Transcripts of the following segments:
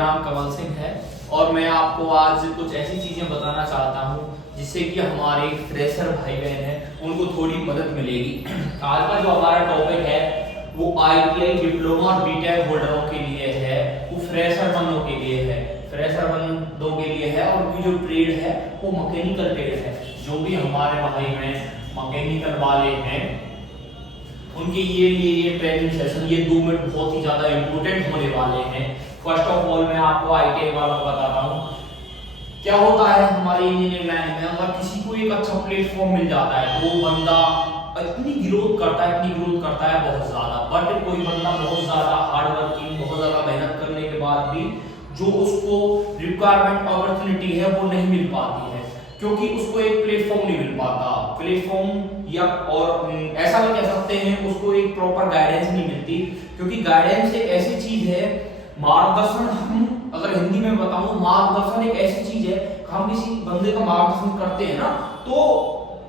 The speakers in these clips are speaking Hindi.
नाम कमल सिंह है और मैं आपको आज कुछ ऐसी चीजें बताना चाहता हूं जिससे कि हमारे फ्रेशर भाई बहन हैं उनको थोड़ी मदद मिलेगी। आज का जो हमारा टॉपिक है वो आईटीआई डिप्लोमा और बीटेक होल्डरों के लिए है, वो फ्रेशर बंदों के लिए है, फ्रेशर बंदों के लिए है। और उनकी जो ट्रेड है वो मैकेनिकल ट्रेड है। जो भी हमारे भाई बहन मैकेनिकल वाले हैं उनके ये ट्रेनिंग सेशन ये 2 मिनट बहुत ही ज्यादा इंपॉर्टेंट होने वाले हैं। फर्स्ट ऑफ ऑल मैं आपको आईटीआई वालों को बताता हूँ क्या होता है हमारी इंजीनियरिंग लाइन में। अगर किसी को एक अच्छा प्लेटफॉर्म मिल जाता है तो वो बंदा इतनी ग्रोथ करता है बहुत ज्यादा। बट कोई बंदा बहुत ज्यादा हार्ड वर्किंग, बहुत ज्यादा मेहनत करने के बाद भी जो उसको रिक्वायरमेंट अपॉर्चुनिटी है वो नहीं मिल पाती है, क्योंकि उसको एक प्लेटफॉर्म नहीं मिल पाता। प्लेटफॉर्म या और ऐसा भी कह सकते हैं उसको एक प्रॉपर गाइडेंस नहीं मिलती, क्योंकि गाइडेंस एक ऐसी चीज है, मार्गदर्शन, हम अगर हिंदी में बताऊं मार्गदर्शन एक ऐसी चीज है, हम किसी बंदे का मार्गदर्शन करते हैं ना तो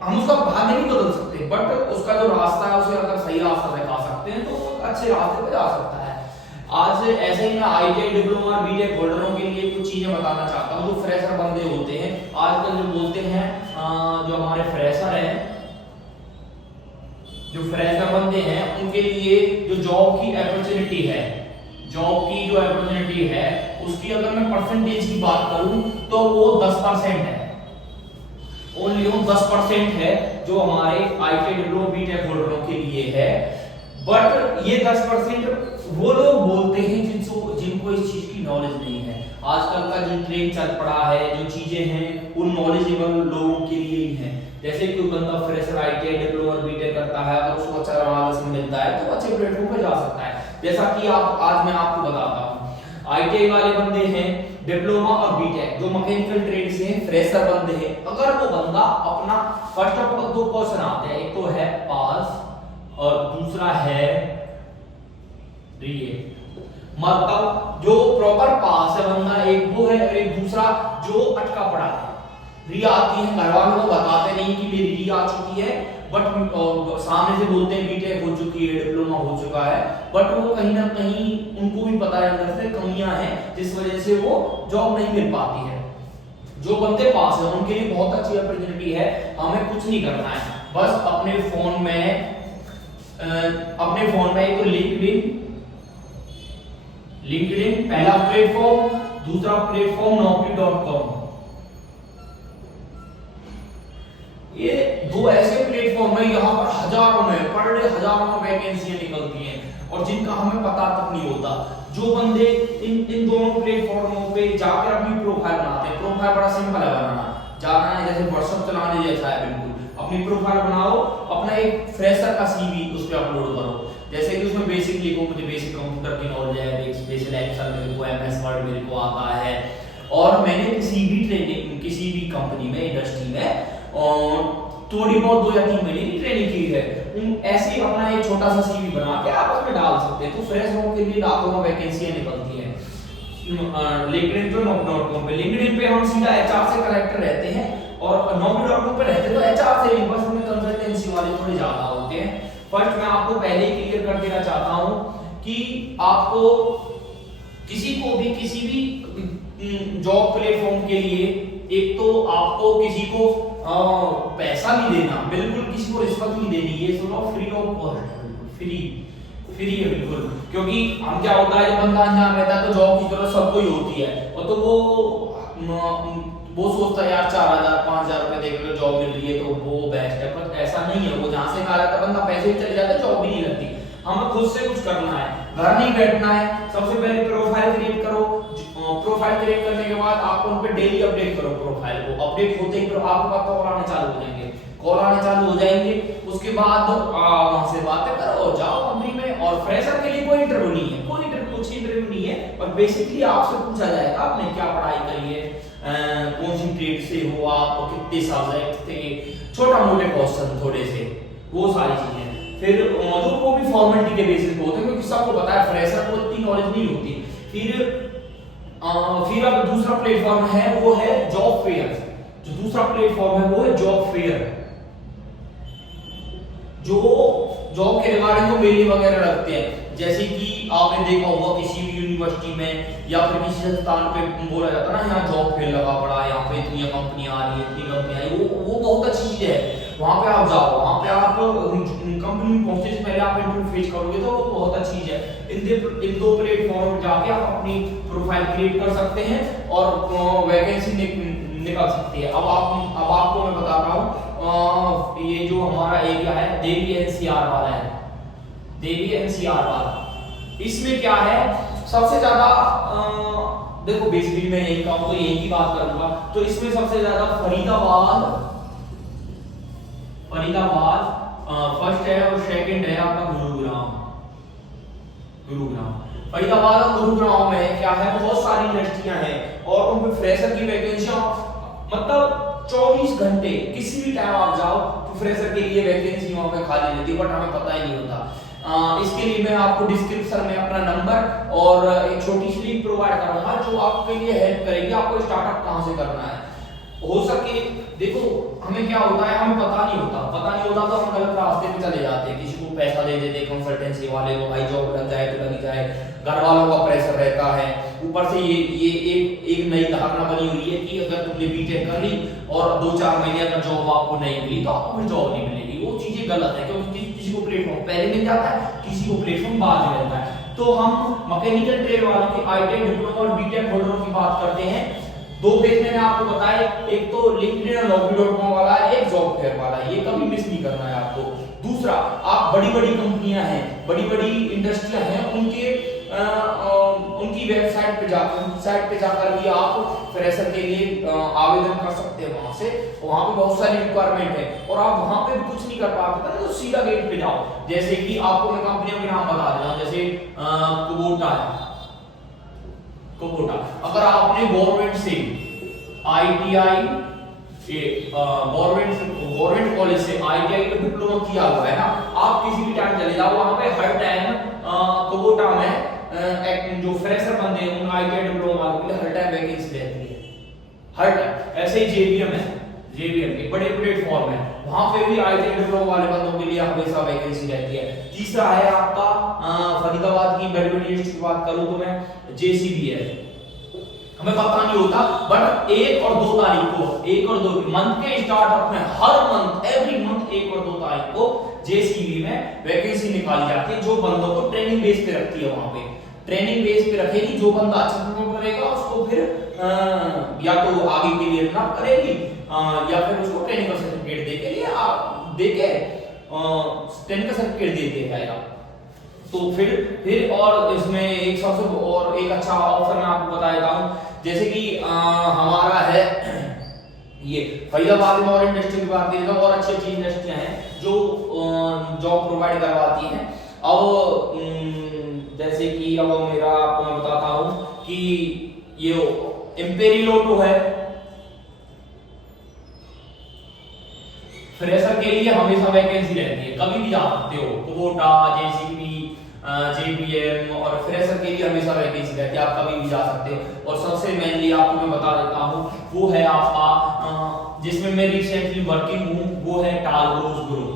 हम उसका भाग्य नहीं बदल सकते, बट उसका जो रास्ता है उसे अगर सही रास्ता दिखा सकते हैं तो अच्छे रास्ते पे जा सकता है। आज ऐसे ही मैं आईटीआई डिप्लोमा और बीटेक होल्डरों के लिए कुछ चीजें बताना चाहता हूँ। जो फ्रेशर बंदे होते हैं आजकल जो बोलते हैं, जो हमारे फ्रेशर हैं, जो फ्रेशर बंदे हैं उनके लिए जो जॉब की अपॉर्चुनिटी है, जॉब की जो अपॉर्चुनिटी है उसकी अगर मैं परसेंटेज की बात करूं तो वो 10% है, ओनली 10% है जो हमारे आईटीआई डिप्लोमा बीटेक होल्डरों के लिए है। बट ये 10% वो लोग बोलते हैं जिनको इस चीज की नॉलेज नहीं है। आजकल का जो ट्रेंड चल पड़ा है, जो चीजें हैं वो नॉलेजेबल लोगों के लिए ही हैं। जैसे कोई बंदा फ्रेशर आईटीआई डिप्लोमा और बीटेक करता है, अगर उसको अच्छा मार्गदर्शन मिलता है तो अच्छे प्लेटफॉर्म पे जा सकता है। जैसा कि आज मैं आपको बताता हूँ, आईटीआई वाले बंदे हैं, डिप्लोमा और बीटेक जो मैकेनिकल ट्रेड से हैं, फ्रेशर बंदे हैं। अगर वो बंदा अपना फर्स्ट ऑफ ऑल 2 क्वेश्चन आते हैं, एक तो है पास और दूसरा है रीए। मतलब जो प्रॉपर पास है बंदा एक वो है, और एक दूसरा जो अटका पड़ा है। री आती है, घर वालों को बताते नहीं कि मेरी री आ चुकी है, बट सामने से बोलते हैं बीटेक हो चुकी है, डिप्लोमा हो चुका है, बट वो कहीं ना कहीं उनको भी पता है अंदर से कमियां हैं जिस वजह से वो जॉब नहीं मिल पाती है। जो बंदे पास है उनके लिए बहुत अच्छी अपॉर्चुनिटी है। हमें कुछ नहीं करना है, बस अपने फोन में एक तो लिंक्डइन पहला प्लेटफॉर्म, दूसरा प्लेटफॉर्म naukri.com। ये 2 ऐसे प्लेटफॉर्म है, यहाँ पर हजारों में पर डे हजारों में वैकेंसियां निकलती हैं और जिनका हमें पता तक नहीं होता। जो बंदे इन दोनों प्लेटफॉर्मों पे जाकर अपनी प्रोफाइल बनाते हैं, प्रोफाइल बड़ा सिंपल है बनाना, जाना है जैसे व्हाट्सएप चलाने जैसा है बिल्कुल। अपनी प्रोफाइल बनाओ, अपना एक फ्रेशर का सीवी उस पे अपलोड करो, जैसे कि उसमें बेसिक लिखो, मुझे बेसिक कंप्यूटर की नॉलेज है, बेसिक एक्सेल मेरे को, एमएस वर्ड मेरे को आता है, और मैंने किसी भी कंपनी में, इंडस्ट्री में थोड़ी बहुत 2 या 3 महीने की ट्रेनिंग की है। ऐसे ही अपना एक छोटा सा सीवी बना के आप उसमें डाल सकते हैं, तो फ्रेशरों के लिए लाखों में वैकेंसियां निकलती हैं। लिंक्डइन पे naukri.com पे, लिंक्डइन पे हम सीधा एचआर से कनेक्ट रहते हैं और naukri.com पे रहते तो एचआर से नहीं, बस उनमें कंसल्टेंसी वाले थोड़े ज्यादा होते हैं। फर्स्ट मैं आपको पहले ही क्लियर कर देना चाहता हूं कि आपको किसी भी जॉब प्लेटफॉर्म के लिए एक तो आपको किसी को पैसा नहीं देना, बिल्कुल किसी को रिश्वत नहीं देनी, ये सुनो फ्री ऑफ कॉस्ट, फ्री है बिल्कुल। क्योंकि हम क्या होता है जब बंदा अनजान रहता है तो जॉब की जरूरत सबको ही होती है, और तो वो सोचता है यार 4000 5000 रुपए देकर जॉब मिल रही है तो वो बेस्ट है, पर ऐसा नहीं है। वो जहां से निकाला था बंदा पैसे भी चले जाते, जॉब भी नहीं लगती। हमें खुद से कुछ करना है, घर नहीं बैठना है। सबसे पहले प्रोफाइल क्रिएट करो, प्रोफाइल क्रिएट करने के बाद आपको उन पे डेली अपडेट करो प्रोफाइल को। अपडेट होते ही फिर आपके पास कॉल आने चालू हो जाएंगे, उसके बाद वहां से बातें करो और जाओ कंपनी में। और फ्रेशर के लिए कोई इंटरव्यू नहीं है, कुछ इंटरव्यू नहीं है, पर बेसिकली आपसे पूछा जाएगा आपने क्या पढ़ाई करी है, कौन सी ट्रेड से हो आप, कितने सब्जेक्ट थे, छोटा मोटे क्वेश्चन थोड़े से, वो सारी चीजें। फिर वो भी फॉर्मेलिटी के बेसिस पे होते हैं, क्योंकि सबको पता है फ्रेशर को इतनी नॉलेज नहीं होती। फिर अब दूसरा प्लेटफॉर्म है वो है जॉब फेयर। जो दूसरा प्लेटफॉर्म है वो है जॉब फेयर, जो जॉब के रिगार्डिंग मेले वगैरह रखते हैं। जैसे कि आपने देखा होगा किसी भी यूनिवर्सिटी में या फिर किसी संस्थान पे बोला जाता है ना, यहाँ जॉब फेयर लगा पड़ा है, यहाँ पे इतनी कंपनियां आ रही है, इतनी कंपनियां आई, वो बहुत अच्छी चीज है। वहाँ पे आप जाओ, वहाँ पे आप कंपनी में पहुंचने से पहले आप इंटरव्यू फेस करोगे तो वो बहुत अच्छी चीज है। इन दो प्लेटफॉर्म पे जाके आप अपनी प्रोफाइल क्रिएट कर सकते हैं और वैकेंसी निकल सकती है। अब आपको मैं बता रहा हूँ, ये जो हमारा एरिया है दिल्ली एनसीआर वाला है, दिल्ली एनसीआर वाला, इसमें क्या है सबसे ज्यादा, देखो बेसिकली मैं यही कहूँ तो यही की बात करूंगा, तो इसमें सबसे ज्यादा फरीदाबाद फर्स्ट है और सेकंड है आपका गुरुग्राम। फरीदाबाद और गुरुग्राम में क्या है, बहुत सारी इंडस्ट्रियां हैं और उनमें फ्रेशर की वैकेंसियां मतलब 24 घंटे किसी भी टाइम आप जाओ तो फ्रेशर के लिए वैकेंसी वहां पे खाली रहती है, बट हमें पता ही नहीं होता। इसके लिए मैं आपको डिस्क्रिप्शन में अपना नंबर और एक छोटी सी लिंक प्रोवाइड करूंगा जो आपके लिए हेल्प करेगी आपको स्टार्टअप कहां से करना है। हो सके देखो हमें क्या होता है, हमें पता नहीं होता तो हम गलत रास्ते पे चले जाते हैं, किसी को पैसा दे देते कंसल्टेंसी वाले को, भाई जॉब लग जाए तो लग जाए, घर वालों का प्रेशर रहता है, ऊपर से ये एक नई धारणा बनी हुई है कि अगर तुमने बीटेक कर ली और 2-4 महीने अगर जॉब आपको नहीं मिली तो आपको फिर जॉब नहीं मिलेगी। वो चीजें गलत है, क्योंकि किसी को प्लेटफॉर्म पहले मिल जाता है, किसी को प्लेटफॉर्म बाद में मिलता है। तो हम मैकेनिकल ट्रेड वालों की आईटीआई डिप्लोमा और बीटेक होल्डरों की बात करते हैं। 2 पेज मैंने आपको बताया, एक तो लिंक्डइन और naukri.com वाला है, एक जॉब फेयर वाला है, ये कभी मिस नहीं करना है आपको। दूसरा, आप बड़ी कंपनियां हैं, बड़ी इंडस्ट्रियां हैं, उनकी वेबसाइट पे जाकर भी आप फ्रेशर के लिए आवेदन कर सकते हैं वहां से। वहां पे बहुत सारी रिक्वायरमेंट है और आप वहां पे भी कुछ नहीं कर पाते तो सीधा गेट पे जाओ। जैसे कि आपको मैं कंपनियों के नाम बता दे रहा हूं, जैसे कुबोटा है, कुबोटा। अगर आपने गवर्नमेंट से आईटीआई गवर्नमेंट कॉलेज से आईटीआई का डिप्लोमा किया हुआ है ना, आप किसी भी टाइम चले जाओ, वहां पे हर टाइम कुबोटा में जो फ्रेशर बंदे हैं उन आईटीआई डिप्लोमा वालों के लिए हर टाइम वैकेंसी रहती है, हर टाइम। ऐसे ही जेबीएम है, जेबीएम के बड़े प्लेटफॉर्म है, वहां पे भी आईटीआई डिप्लोमा वाले बंदों के लिए हमेशा वैकेंसी रहती है। तीसरा है आपका फरीदाबाद की बड़ी यूनिवर्सिटी की बात करूं तो मैं जेसीबी है, हमें पता नहीं होता बट 1 और 2 तारीख को, 1 और 2 मंथ के स्टार्टअप में हर मंथ एवरी मंथ 1 और 2 तारीख को जेसीबी में वैकेंसी निकाली जाती है, जो बंदों को ट्रेनिंग बेस पे रखती है। वहां पे ट्रेनिंग बेस पे रखेगी, जो बंदा अच्छा परफॉर्म करेगा उसको फिर या तो आगे के लिए रखना करेगी या फिर उसको ट्रेनिंग का सर्टिफिकेट देके ट्रेनिंग का सर्टिफिकेट दे दिया जाएगा। तो फिर और इसमें एक सबसे और एक अच्छा ऑफर मैं आपको बता देता हूं, जैसे कि हमारा है ये फरीदाबाद में और इंडस्ट्री की बात करें तो और अच्छी इंडस्ट्रियां हैं जो जॉब प्रोवाइड करवाती हैं। अब जैसे कि अब मेरा आपको मैं बताता हूं कि ये इंपेरियल ऑटो है, फ्रेशर के लिए हमेशा वैकेंसी रहती है, कभी भी जा सकते हो। कुबोटा, जेसीबी, जेबीएम और फ्रेशर के लिए हमेशा वैकेंसी रहती है, आप कभी भी जा सकते हो। और सबसे मेनली आपको मैं बता देता हूं वो है आपका जिसमें मैं रिसेंटली वर्किंग हूं, वो है टालरोज ग्रुप।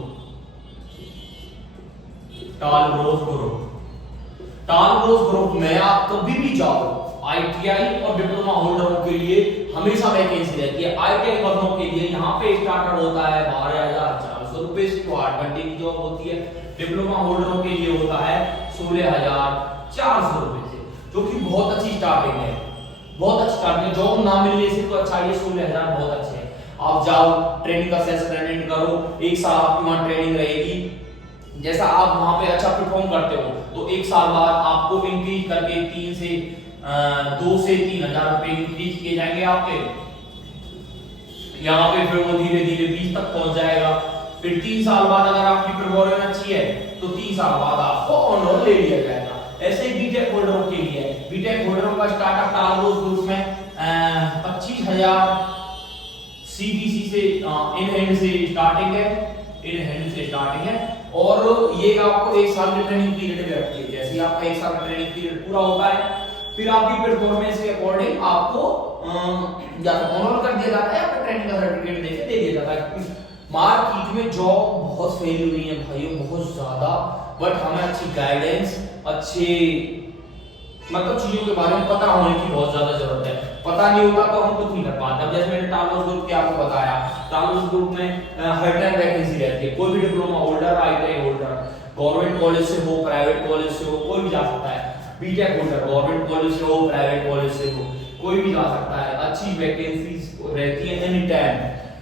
टालरोज ग्रुप में आप कभी भी जाओ, आईटीआई और डिप्लोमा होल्डरों के लिए हमेशा वैकेंसी रहती है। आईटीआई वालों के लिए यहाँ पे स्टार्टर होता है 12,400 रुपए से, तो 8 घंटे की जॉब होती है। डिप्लोमा होल्डरों के लिए होता है 16,400 रुपए से, जो कि बहुत अच्छी स्टार्टिंग है, बहुत अच्छी स्टार्टिंग है। जॉब ना मिलने से तो अच्छा, ये 16,000 बहुत अच्छे हैं। आप जाओ, ट्रेनिंग का सेशन अटेंड करो, 1 साल आपकी वहां ट्रेनिंग रहेगी। जैसा आप वहां पे अच्छा परफॉर्म करते हो तो 1 साल बाद आपको इंक्रीज करके 2 से 3,000 रुपए इंक्रीज किए जाएंगे आपके। यहाँ पे फिर वो धीरे धीरे 20 तक पहुंच जाएगा। फिर 3 साल बाद अगर आपकी परफॉर्मेंस अच्छी है तो 3 साल बाद आपको ऑनर ले लिया जाएगा। ऐसे ही बीटेक होल्डरों के लिए है, बीटेक होल्डरों का स्टार्टअप टालरोज ग्रुप में 25,000 सीबीसी से इन हैंड से स्टार्टिंग है और ये आपको 1 साल की ट्रेनिंग पीरियड में रखती है। जैसे ही आपका 1 साल का ट्रेनिंग पीरियड पूरा होता है फिर आपकी परफॉर्मेंस के अकॉर्डिंग आपको या तो ऑनर कर दिया जाता है या फिर ट्रेनिंग का सर्टिफिकेट देके दे दिया जाता है। मार्केट में जॉब बहुत फैली हुई है भाइयों, बहुत ज्यादा बट हमें अच्छी गाइडेंस, अच्छे मतलब चीजों के बारे में पता होने की बहुत ज्यादा जरूरत है। पता नहीं होता तो हम कुछ नहीं कर पाते। अब जैसे मैंने टालोस ग्रुप के आपको बताया, टालोस ग्रुप में हर टाइम वैकेंसी रहती है। कोई भी diploma holder, ITI holder, government college से हो, प्राइवेट कॉलेज से हो, कोई भी जा सकता है। बीटेक होल्डर गवर्नमेंट कॉलेज से हो, प्राइवेट कॉलेज से हो, कोई भी जा सकता है। अच्छी वैकेंसीज रहती है एनी टाइम,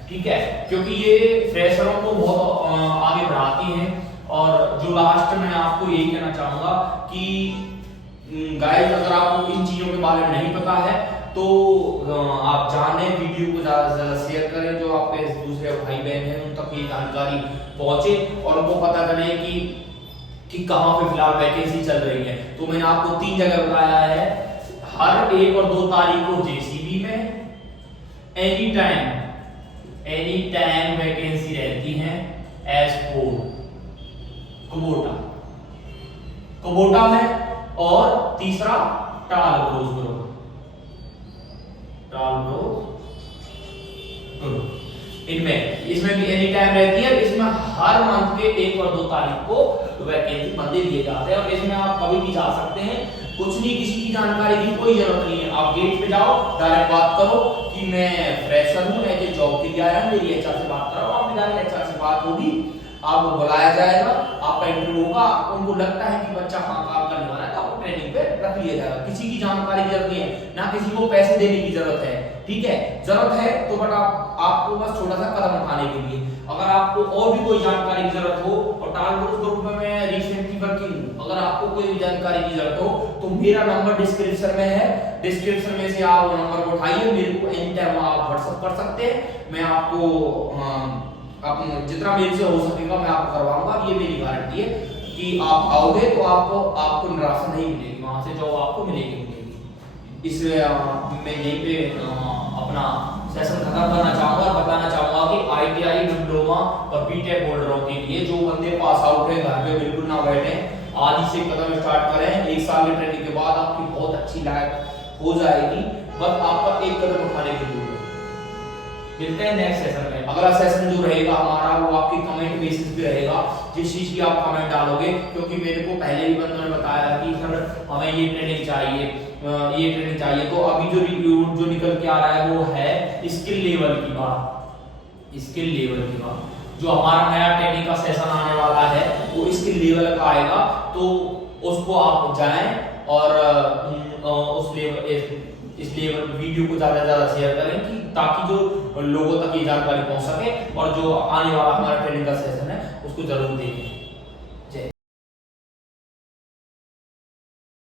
ठीक है, क्योंकि ये फ्रेशरों को बहुत आगे बढ़ाती हैं। और जो लास्ट में आपको यही कहना चाहूंगा कि गाइस, अगर आपको इन चीजों के बारे में नहीं पता है तो आप जाने, वीडियो को ज्यादा से ज्यादा शेयर करें, जो आपके दूसरे भाई बहन हैं उन तक ये जानकारी पहुंचे और उनको पता चले कि कहां पे फिलहाल वैकेंसी चल रही है। तो मैंने आपको 3 जगह बताया है। हर 1 और 2 तारीख को जेसीबी में एनी टाइम वैकेंसी रहती है। एस4 कुबोटा में, और तीसरा टालब्रोज ग्रुप, इसमें भी एनी टाइम रहती है। इसमें हर मंथ के 1 और 2 तारीख को वैकेंसी बंदे दिए जाते हैं और इसमें आप कभी भी जा सकते हैं। कुछ नहीं, किसी की जानकारी की कोई जरूरत नहीं है। आप गेट पे जाओ, डायरेक्ट बात करो कि मैं फ्रेशर हूं, मैं जो जॉब के लिए आया हूं, मेरी एचआर से बात कराओ। आप डायरेक्ट एचआर से बात होगी, आपको बुलाया जाएगा, आपका इंटरव्यू होगा। उनको लगता है कि बच्चा हाँ काम करने वाला है तो आपको ट्रेनिंग पे रख लिया जाएगा। किसी की जानकारी की जरूरत नहीं है, ना किसी को पैसे देने की जरूरत है, ठीक है। जरूरत है तो बट आपको बस छोटा सा कदम उठाने के लिए। अगर आपको और भी कोई जानकारी की जरूरत हो, और टालब्रोज ग्रुप में मैं रिसेंटली वर्किंग हूं, अगर आपको कोई भी जानकारी की जरूरत हो तो मेरा नंबर डिस्क्रिप्शन में है। डिस्क्रिप्शन में से आप वो नंबर को उठाइए, मेरे को एनी टाइम आप व्हाट्सएप कर सकते हैं। मैं आपको जितना मेरे से हो सकेगा मैं आपको करवाऊंगा। ये मेरी गारंटी है कि आप आओगे तो आपको निराशा नहीं मिलेगी, वहां से जॉब आपको मिलेगी। इस मैं यहीं पे अपना सेशन खत्म करना चाहूंगा और बताना चाहूंगा कि आईटीआई, डिप्लोमा और बीटेक होल्डरों के लिए जो बंदे पास आउट है, घर पे बिल्कुल ना बैठे, आज ही से कदम स्टार्ट करें। 1 साल की ट्रेनिंग के बाद आपकी बहुत अच्छी लाइफ हो जाएगी। बस आपका एक कदम उठाने की जरूरत है। मिलते हैं नेक्स्ट सेशन में। अगला सेशन जो रहेगा हमारा वो आपकी कमेंट बेसिस पे रहेगा, जिस चीज की आप कमेंट डालोगे। क्योंकि मेरे को पहले भी बंदों ने बताया कि सर हमें ये ट्रेनिंग चाहिए, ये ट्रेनिंग चाहिए। तो अभी जो रिव्यू जो निकल के आ रहा है वो है स्किल लेवल की बात। स्किल लेवल की बात, जो हमारा नया ट्रेनिंग का सेशन आने वाला है वो स्किल लेवल का आएगा। तो उसको आप जाएं और इस लेवल वीडियो को ज्यादा से ज्यादा शेयर करें कि ताकि जो लोगों तक ये जानकारी पहुंच सके, और जो आने वाला हमारा ट्रेनिंग का सेशन है उसको जरूर देखें।